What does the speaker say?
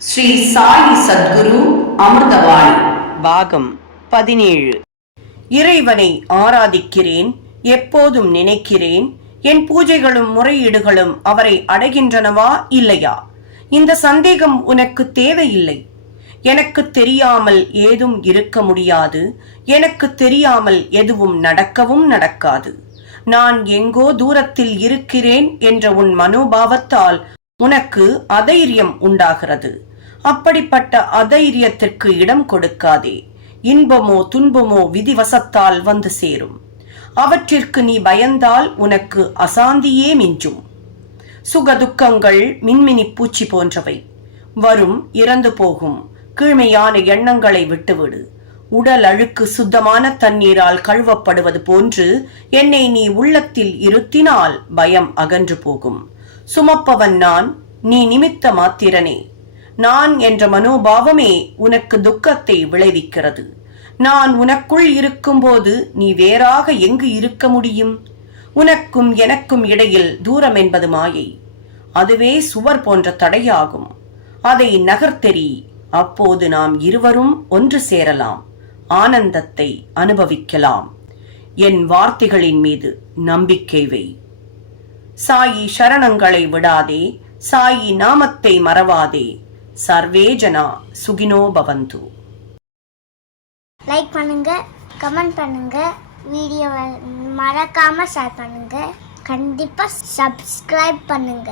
ஸ்ரீ சாயி சத்குரு அமிர்தவாணி பாகம் பதினேழு. இறைவனை ஆராதிக்கிறேன் எப்போதும் நினைக்கிறேன் என் பூஜைகளும் முறையீடுகளும் அவரை அடைகின்றனவா இல்லையா? இந்த சந்தேகம் உனக்கு தேவையில்லை. எனக்கு தெரியாமல் ஏதும் இருக்க முடியாது. எனக்கு தெரியாமல் எதுவும் நடக்கவும் நடக்காது. நான் எங்கோ தூரத்தில் இருக்கிறேன் என்ற உன் மனோபாவத்தால் உனக்கு அதைரியம் உண்டாகிறது. அப்படிப்பட்ட அதைரியத்திற்கு இடம் கொடுக்காதே. இன்பமோ துன்பமோ விதிவசத்தால் வந்து சேரும். அவற்றிற்கு நீ பயந்தால் உனக்கு அசாந்தியே மிஞ்சும். சுக துக்கங்கள் மின்மினி பூச்சி போன்றவை. வரும் இறந்து போகும். கீழ்மையான எண்ணங்களை விட்டுவிடு. உடல் அழுக்கு சுத்தமான தண்ணீரால் கழுவப்படுவது போன்று என்னை நீ உள்ளத்தில் இருத்தினால் பயம் அகன்று போகும். சுமப்பவன் நான் நீ நிமித்த மாத்திரனே. நான் என்ற மனோபாவமே உனக்கு துக்கத்தை விளைவிக்கிறது. நான் உனக்குள் இருக்கும்போது நீ வேறாக எங்கு இருக்க முடியும்? உனக்கும் எனக்கும் இடையில் தூரம் என்பது மாயை. அதுவே சுவர் போன்ற தடையாகும். அதை நகர்த்தெறி அப்போது நாம் இருவரும் ஒன்று சேரலாம். ஆனந்தத்தை அனுபவிக்கலாம். என் வார்த்தைகளின் மீது நம்பிக்கை வை. சாயி சரணங்களை விடாதே சாயி நாமத்தை மறவாதே. சர்வே ஜனா சுகினோ பவந்து. லைக் பண்ணுங்க கமெண்ட் பண்ணுங்க வீடியோவை மறக்காம ஷேர் பண்ணுங்க. கண்டிப்பா சப்ஸ்கிரைப் பண்ணுங்க.